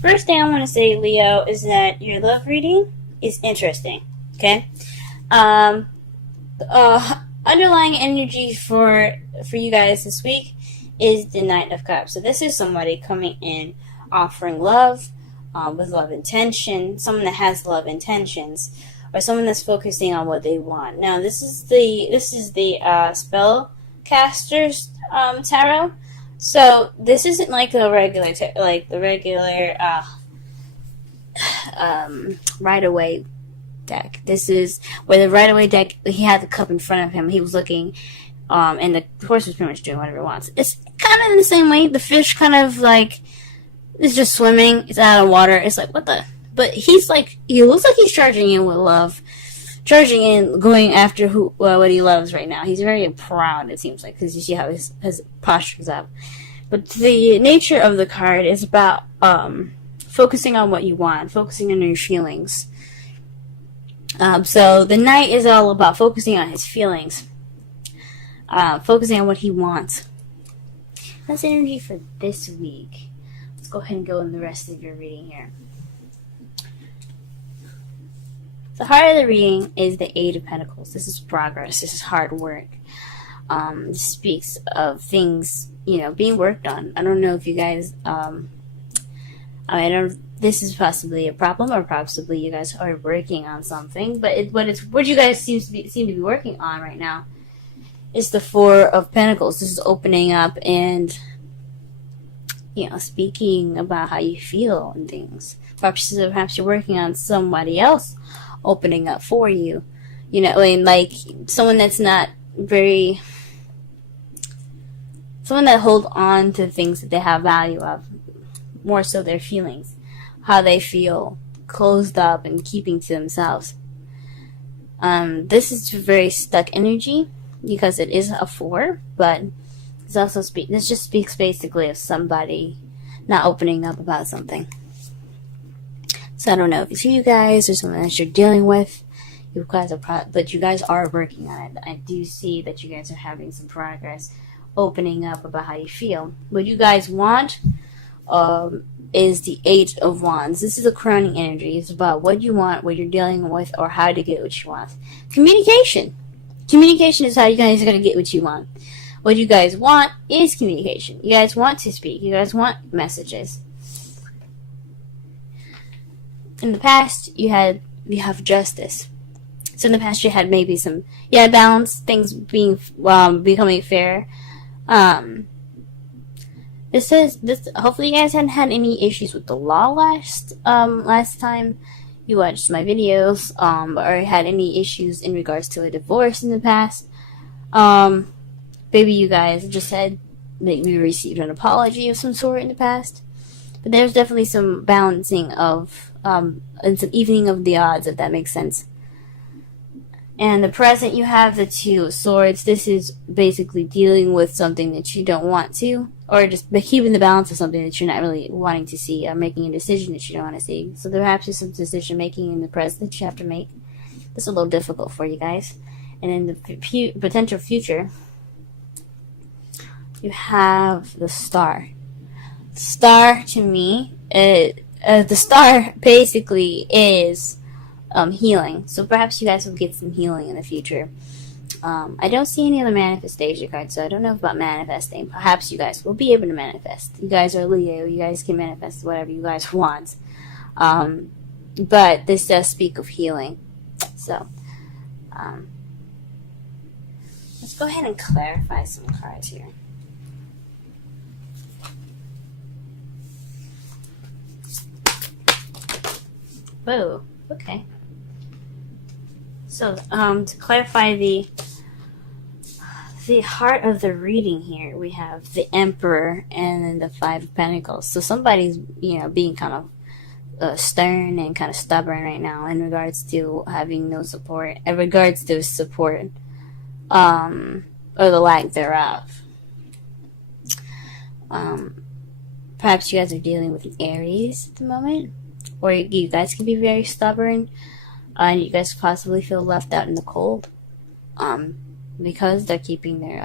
First thing I want to say, Leo, is that your love reading is interesting. Okay. Um, Underlying energy for you guys this week is the Knight of Cups. So this is somebody coming in offering love, with love intention, someone that has love intentions, or someone that's focusing on what they want. Now this is the spellcasters tarot. So this isn't like the regular Rider-Waite deck. This is where the Rider-Waite deck, he had the cup in front of him. He was looking, and the horse was pretty much doing whatever it wants. It's kind of in the same way. The fish kind of like is just swimming. It's out of water. It's like, what the? But he's like, he looks like he's charging in with love, charging in, going after what he loves right now. He's very proud, it seems like, because you see how his posture's up. But the nature of the card is about focusing on what you want, focusing on your feelings. So the Knight is all about focusing on his feelings, focusing on what he wants. That's energy for this week. Let's go ahead and go in the rest of your reading here. The heart of the reading is the Eight of Pentacles. This is progress. This is hard work. This speaks of things, being worked on. I don't know if you guys, this is possibly a problem, or possibly you guys are working on something, but what you guys seem to be working on right now is the Four of Pentacles. This is opening up and, speaking about how you feel and things. Perhaps you're working on somebody else opening up for you, like someone that's not very, someone that hold on to things that they have value of, more so their feelings, how they feel, closed up and keeping to themselves. This is very stuck energy because it is a 4, but it's also this just speaks basically of somebody not opening up about something. So I don't know if it's you guys or someone that you're dealing with. You guys but you guys are working on it. I do see that you guys are having some progress, opening up about how you feel. What you guys want is the Eight of Wands. This is a crowning energy. It's about what you want, what you're dealing with, or how to get what you want. Communication. Communication is how you guys are going to get what you want. What you guys want is communication. You guys want to speak. You guys want messages. In the past, you have justice. So in the past, you had maybe some balance, things being becoming fair. This hopefully you guys hadn't had any issues with the law last time you watched my videos, or had any issues in regards to a divorce in the past. Maybe you guys just said maybe received an apology of some sort in the past. But there's definitely some balancing of and some evening of the odds, if that makes sense. And the present, you have the Two of Swords. This is basically dealing with something that you don't want to, or just keeping the balance of something that you're not really wanting to see, or making a decision that you don't want to see. So perhaps there's some decision making in the present that you have to make. This is a little difficult for you guys. And in the potential future, you have the Star. Star, to me, the Star basically is healing. So perhaps you guys will get some healing in the future. I don't see any other manifestation cards, so I don't know about manifesting. Perhaps you guys will be able to manifest. You guys are Leo. You guys can manifest whatever you guys want. But this does speak of healing. So, let's go ahead and clarify some cards here. Whoa, okay. So, to clarify the heart of the reading here, we have the Emperor and then the Five of Pentacles. So somebody's, being kind of stern and kind of stubborn right now in regards to having no support, or the lack thereof. Perhaps you guys are dealing with an Aries at the moment, or you guys can be very stubborn, and you guys possibly feel left out in the cold, because they're keeping their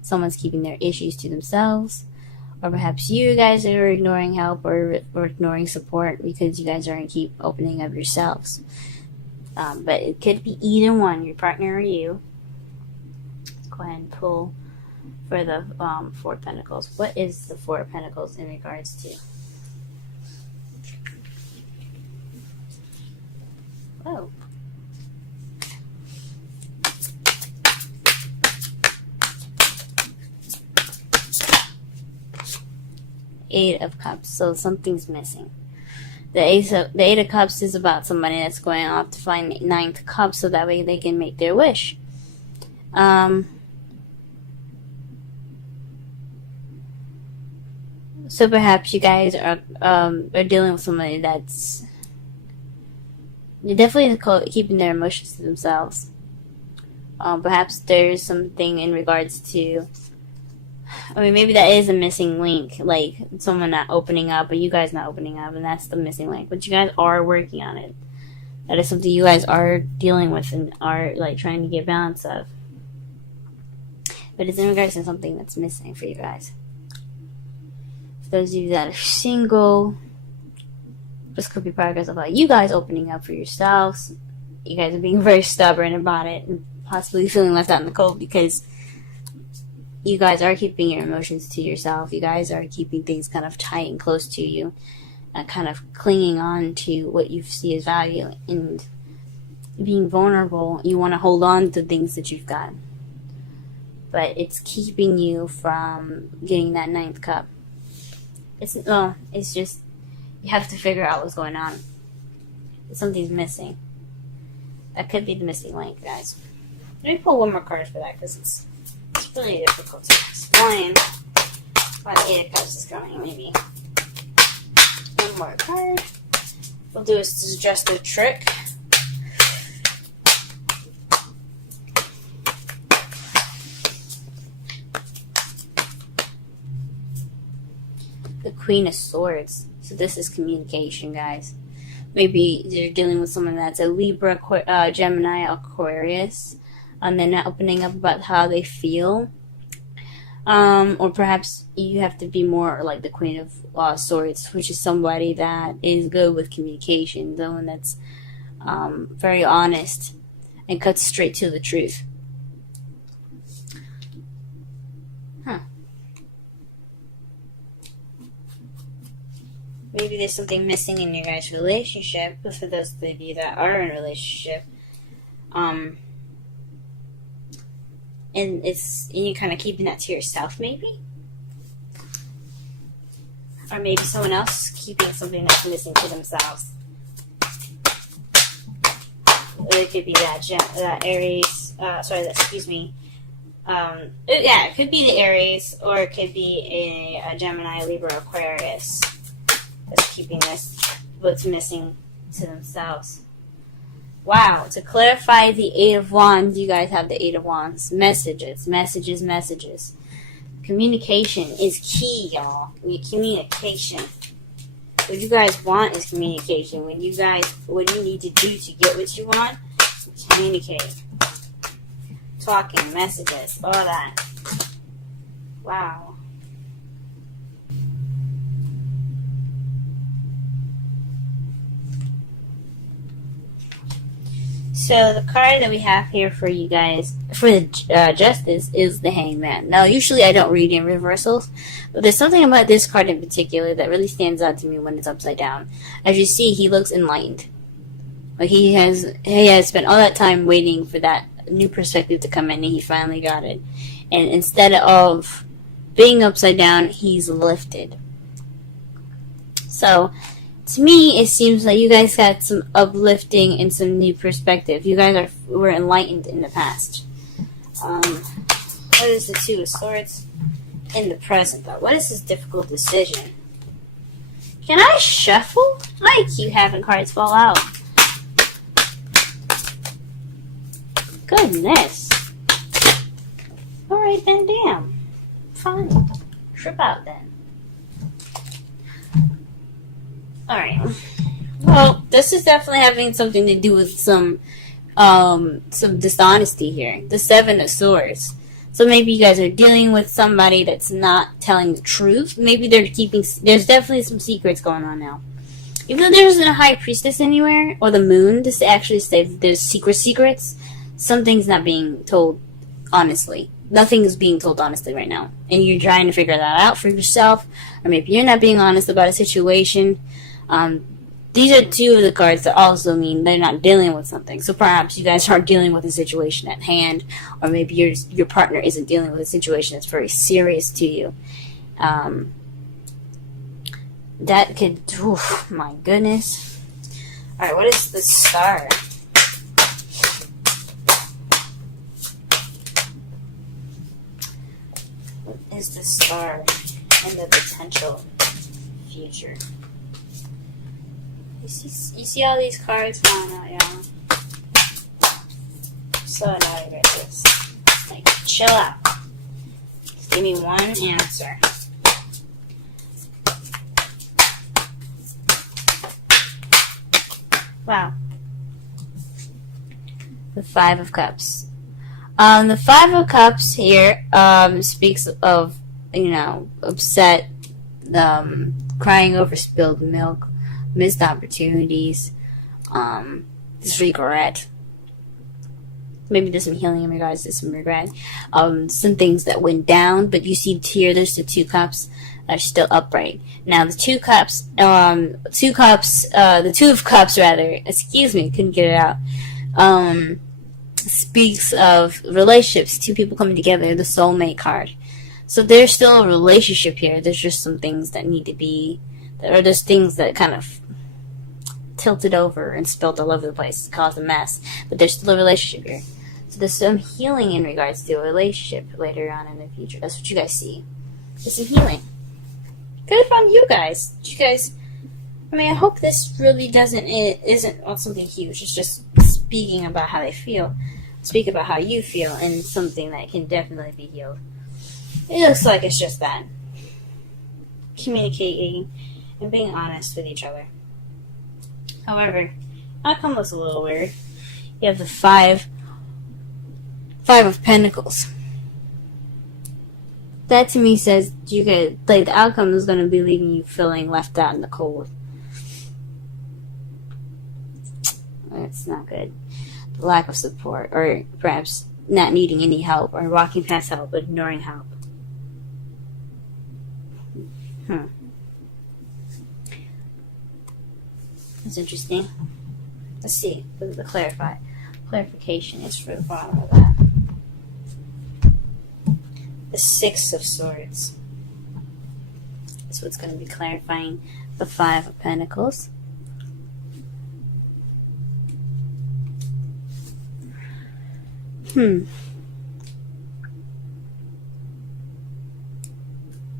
someone's keeping their issues to themselves, Or perhaps you guys are ignoring help or ignoring support because you guys aren't keep opening up yourselves. But it could be either one, your partner or you. Let's go ahead and pull for the Four of Pentacles. What is the Four of Pentacles in regards to? Oh. Eight of Cups. So something's missing. The Eight of Cups is about somebody that's going off to find Ninth Cup so that way they can make their wish. So perhaps you guys are dealing with somebody that's definitely keeping their emotions to themselves. Perhaps there's something in regards to, I mean, maybe that is a missing link, like someone not opening up, but you guys not opening up, and that's the missing link. But you guys are working on it. That is something you guys are dealing with and are like trying to get balance of. But it's in regards to something that's missing for you guys. For those of you that are single, this could be progress about you guys opening up for yourselves. You guys are being very stubborn about it and possibly feeling left out in the cold because you guys are keeping your emotions to yourself. You guys are keeping things kind of tight and close to you and kind of clinging on to what you see as value and being vulnerable. You want to hold on to things that you've got. But it's keeping you from getting that Ninth Cup. It's just you have to figure out what's going on. Something's missing. That could be the missing link, guys. Let me pull one more card for that because it's really difficult to explain why the Eight of Cups is coming. Maybe one more card. We'll do is just a trick. The Queen of Swords. So this is communication, guys. Maybe you're dealing with someone that's a Libra, Gemini, Aquarius, and they're not opening up about how they feel. Or perhaps you have to be more like the Queen of Swords, which is somebody that is good with communication, someone that's very honest and cuts straight to the truth. Maybe there's something missing in your guys' relationship, but for those of you that are in a relationship, and you're kind of keeping that to yourself, maybe? Or maybe someone else keeping something that's missing to themselves. Or it could be that Aries, it could be the Aries, or it could be a Gemini, Libra, Aquarius that's keeping this, what's missing to themselves. Wow, to clarify the Eight of Wands, you guys have the Eight of Wands. Messages. Communication is key, y'all. Communication. What you guys want is communication. What you need to do to get what you want, communicate. Talking, messages, all that. Wow. So the card that we have here for you guys, for the Justice, is the Hangman. Now, usually I don't read in reversals, but there's something about this card in particular that really stands out to me when it's upside down. As you see, he looks enlightened. Like he has spent all that time waiting for that new perspective to come in, and he finally got it. And instead of being upside down, he's lifted. So, to me, it seems like you guys got some uplifting and some new perspective. You guys were enlightened in the past. What is the Two of Swords in the present, though? What is this difficult decision? Can I shuffle? I keep having cards fall out. Goodness. Alright then, damn. Fine. Trip out then. Alright. Well, this is definitely having something to do with some dishonesty here. The Seven of Swords. So maybe you guys are dealing with somebody that's not telling the truth. Maybe they're keeping, there's definitely some secrets going on now. Even though there isn't a high priestess anywhere, or the moon, to actually say that there's secrets, something's not being told honestly. Nothing is being told honestly right now. And you're trying to figure that out for yourself, or maybe you're not being honest about a situation. These are two of the cards that also mean they're not dealing with something. So perhaps you guys aren't dealing with a situation at hand, or maybe your partner isn't dealing with a situation that's very serious to you. That could, oof, my goodness. Alright, what is the star? What is the star and the potential future? You see all these cards flying out, y'all? So annoying at this. Like, chill out. Just give me one answer. Wow. The Five of Cups. The Five of Cups here speaks of, upset, crying over spilled milk, missed opportunities, this regret. Maybe there's some healing in regards to some regret. Some things that went down, but you see here, there's the Two Cups are still upright. Now the Two of Cups, excuse me, couldn't get it out, speaks of relationships, two people coming together, the soulmate card. So there's still a relationship here. There's just some things that need to be, or there's things that kind of tilted over and spilled all over the place, caused a mess, but there's still a relationship here. So there's some healing in regards to a relationship later on in the future. That's what you guys see. There's some healing. Good from you guys. I hope this really isn't something huge. It's just speaking about how they feel. Speak about how you feel, and something that can definitely be healed. It looks like it's just that. Communicating and being honest with each other. However, outcome looks a little weird. You have the Five of Pentacles. That to me says the outcome is going to be leaving you feeling left out in the cold. That's not good. The lack of support, or perhaps not needing any help, or walking past help but ignoring help. That's interesting. Let's see. The clarification is for the bottom of that. The Six of Swords. That's what's going to be clarifying the Five of Pentacles.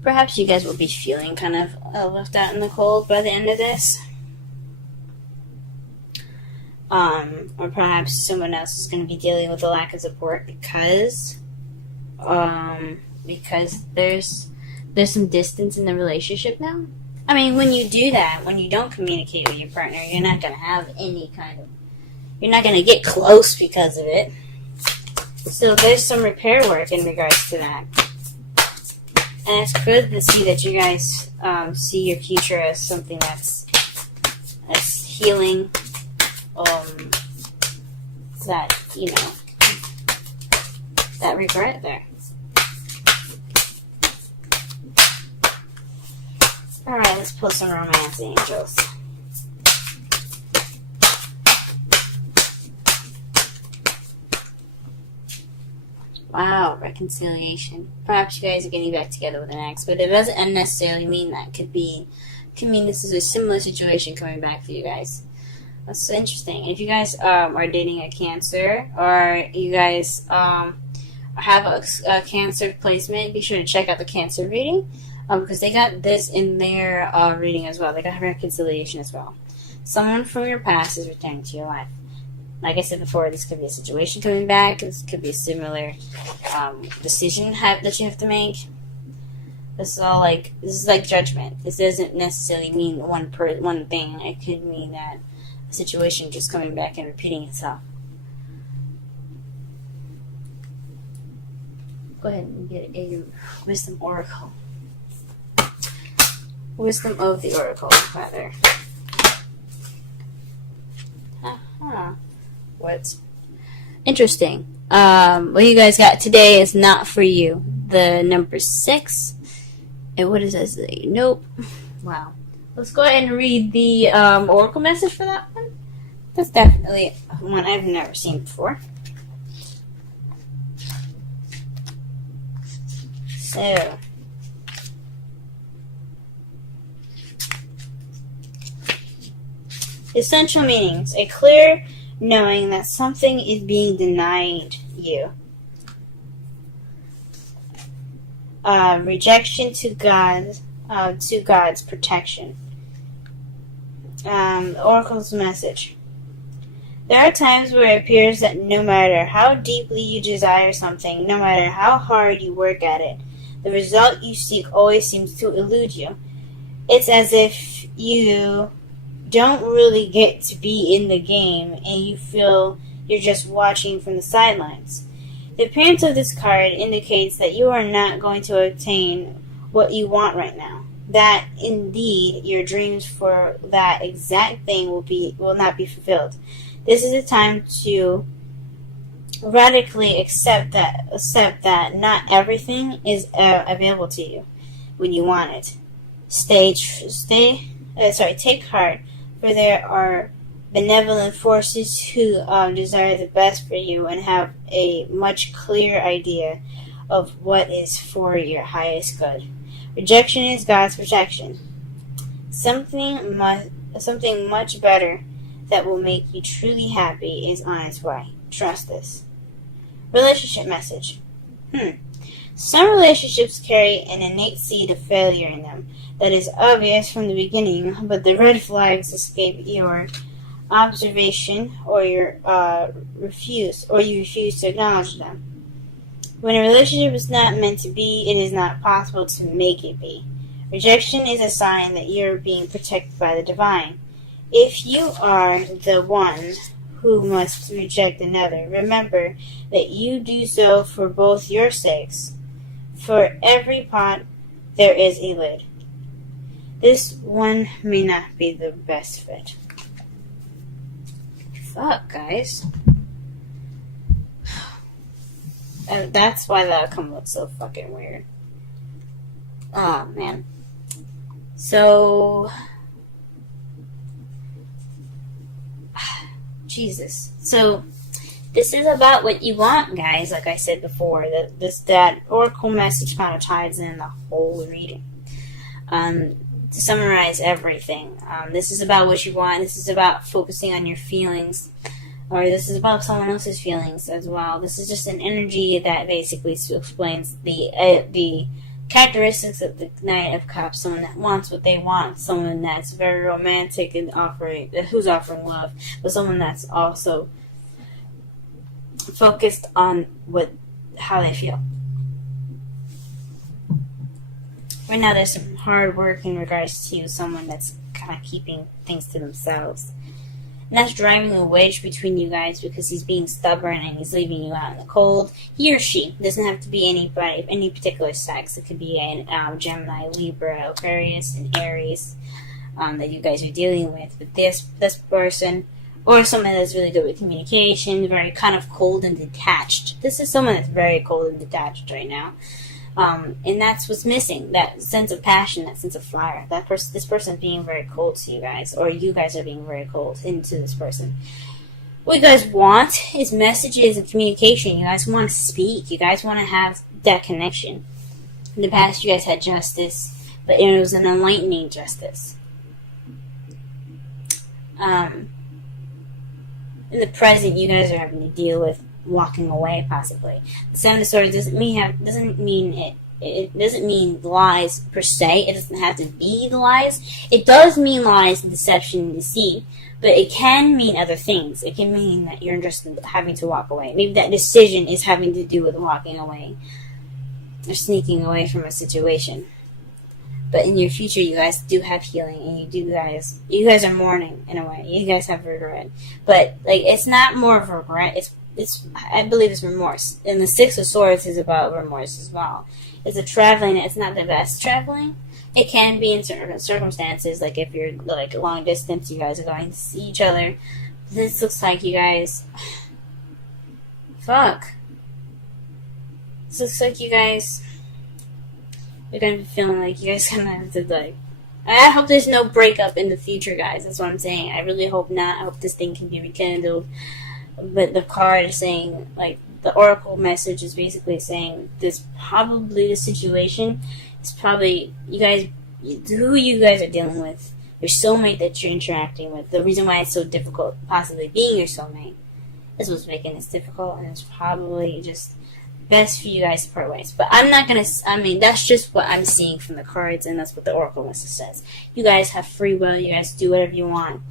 Perhaps you guys will be feeling kind of left out in the cold by the end of this. Or perhaps someone else is going to be dealing with a lack of support because there's some distance in the relationship now. I mean, when you do that, when you don't communicate with your partner, you're not going to have you're not going to get close because of it. So there's some repair work in regards to that. And it's good to see that you guys see your future as something that's healing. That regret there. Alright, let's pull some romance angels. Wow, reconciliation. Perhaps you guys are getting back together with an ex, but it doesn't necessarily mean that. Could mean this is a similar situation coming back for you guys. That's interesting. And if you guys are dating a Cancer, or you guys have a Cancer placement, be sure to check out the Cancer reading, because they got this in their reading as well. They got reconciliation as well. Someone from your past is returning to your life. Like I said before, this could be a situation coming back. This could be a similar decision that you have to make. This is like judgment. This doesn't necessarily mean one thing. It could mean that a situation just coming back and repeating itself. go ahead and get a wisdom oracle. Wisdom of the oracle, rather. What? Interesting. What you guys got today is not for you. The number 6. And what does that say? Nope. Wow. Let's go ahead and read the oracle message for that one. That's definitely one I've never seen before. So, essential meanings: a clear knowing that something is being denied you. Rejection to God's protection. Oracle's message: there are times where it appears that no matter how deeply you desire something, no matter how hard you work at it, the result you seek always seems to elude you. It's as if you don't really get to be in the game and you feel you're just watching from the sidelines. The appearance of this card indicates that you are not going to obtain what you want right now. That indeed your dreams for that exact thing will not be fulfilled. This is a time to radically accept that not everything is available to you when you want it. Take heart, for there are benevolent forces who desire the best for you and have a much clearer idea of what is for your highest good. Rejection is God's protection. Something much better that will make you truly happy is on its way. Trust this. Relationship message. Some relationships carry an innate seed of failure in them that is obvious from the beginning, but the red flags escape your observation, or you refuse to acknowledge them. When a relationship is not meant to be, it is not possible to make it be. Rejection is a sign that you're being protected by the divine. If you are the one who must reject another, remember that you do so for both your sakes. For every pot, there is a lid. This one may not be the best fit. Fuck, guys. And that's why the outcome looks so fucking weird. Oh, man. So... Jesus. So, this is about what you want, guys. Like I said before, that oracle message kind of ties in the whole reading. To summarize everything, this is about what you want. This is about focusing on your feelings, or this is about someone else's feelings as well. This is just an energy that basically explains the characteristics of the Knight of Cups. Someone that wants what they want, someone that's very romantic and who's offering love, but someone that's also focused on how they feel. Right now, there's some hard work in regards to someone that's kind of keeping things to themselves. And that's driving a wedge between you guys because he's being stubborn and he's leaving you out in the cold. He or she doesn't have to be anybody, any particular sex. It could be a Gemini, Libra, Aquarius, and Aries that you guys are dealing with. But this person, or someone that's really good with communication, very kind of cold and detached. This is someone that's very cold and detached right now. And that's what's missing, that sense of passion, that sense of fire. This person being very cold to you guys, or you guys are being very cold into this person. What you guys want is messages and communication. You guys want to speak. You guys want to have that connection. In the past, you guys had justice, but it was an enlightening justice. In the present, you guys are having to deal with walking away, possibly. The Seven of Swords doesn't mean lies per se. It doesn't have to be the lies. It does mean lies, deception, and deceit, but it can mean other things. It can mean that you're just having to walk away. Maybe that decision is having to do with walking away or sneaking away from a situation. But in your future, you guys do have healing, and you guys are mourning in a way. You guys have regret, but like it's not more of regret. It's I believe it's remorse. And the Six of Swords is about remorse as well. It's a traveling. It's not the best traveling. It can be in certain circumstances, like if you're like long distance, you guys are going to see each other. This looks like you guys. Fuck. This looks like you guys. You're gonna be feeling like you guys gonna have to like. I hope there's no breakup in the future, guys. That's what I'm saying. I really hope not. I hope this thing can be rekindled. But the card is saying, like, the oracle message is basically saying this probably the situation is probably you guys, who you guys are dealing with, your soulmate that you're interacting with. The reason why it's so difficult, possibly being your soulmate, is what's making this difficult, and it's probably just best for you guys to part ways. But I'm not gonna. I mean, that's just what I'm seeing from the cards, and that's what the oracle message says. You guys have free will. You guys do whatever you want.